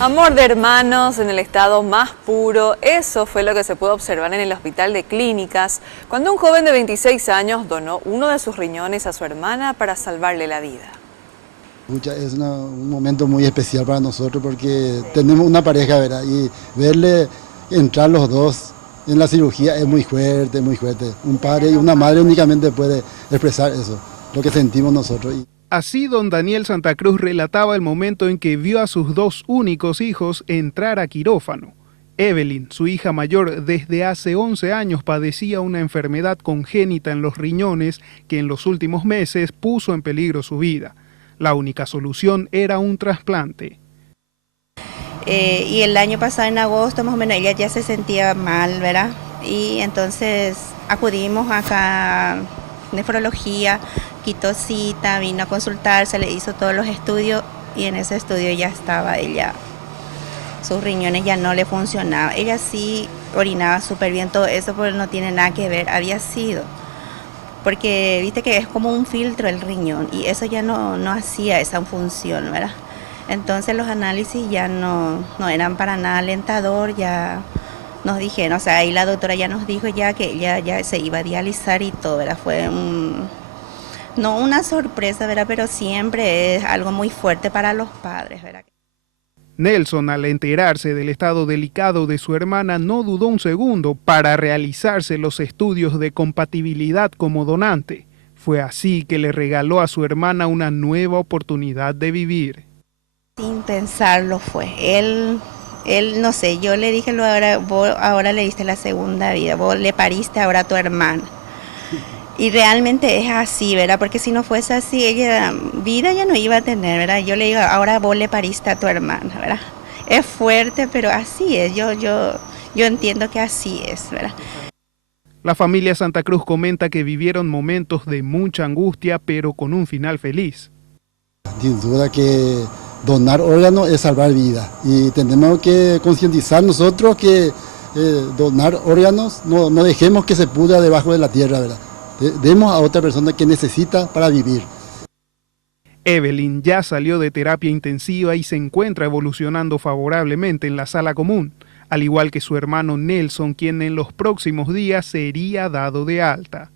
Amor de hermanos en el estado más puro, eso fue lo que se pudo observar en el Hospital de Clínicas, cuando un joven de 26 años donó uno de sus riñones a su hermana para salvarle la vida. Es un momento muy especial para nosotros porque tenemos una pareja, ¿verdad? Y verle entrar los dos en la cirugía es muy fuerte, muy fuerte. Un padre y una madre únicamente puede expresar eso, lo que sentimos nosotros. Así, don Daniel Santa Cruz relataba el momento en que vio a sus dos únicos hijos entrar a quirófano. Evelyn, su hija mayor, desde hace 11 años padecía una enfermedad congénita en los riñones que en los últimos meses puso en peligro su vida. La única solución era un trasplante. Y el año pasado, en agosto, más o menos, ella ya se sentía mal, ¿verdad? Y entonces acudimos acá a nefrología, quitó cita, vino a consultar, se le hizo todos los estudios y en ese estudio ya estaba ella, sus riñones ya no le funcionaban. Ella sí orinaba súper bien, todo eso, pero no tiene nada que ver, había sido. Porque viste que es como un filtro el riñón y eso ya no hacía esa función, ¿verdad? Entonces los análisis ya no eran para nada alentador, ya nos dijeron, o sea, ahí la doctora ya nos dijo ya que ella ya se iba a dializar y todo, ¿verdad? Fue no una sorpresa, ¿verdad? Pero siempre es algo muy fuerte para los padres, ¿verdad? Nelson, al enterarse del estado delicado de su hermana, no dudó un segundo para realizarse los estudios de compatibilidad como donante. Fue así que le regaló a su hermana una nueva oportunidad de vivir. Sin pensarlo fue. Él no sé, yo le dije, vos ahora le diste la segunda vida, vos le pariste ahora a tu hermana. Y realmente es así, ¿verdad? Porque si no fuese así, ella vida ya no iba a tener, ¿verdad? Yo le digo, ahora vos le pariste a tu hermana, ¿verdad? Es fuerte, pero así es, yo entiendo que así es, ¿verdad? La familia Santa Cruz comenta que vivieron momentos de mucha angustia, pero con un final feliz. Sin duda que donar órganos es salvar vidas y tenemos que concientizar nosotros que donar órganos, no dejemos que se pudra debajo de la tierra, ¿verdad? Demos a otra persona que necesita para vivir. Evelyn ya salió de terapia intensiva y se encuentra evolucionando favorablemente en la sala común, al igual que su hermano Nelson, quien en los próximos días sería dado de alta.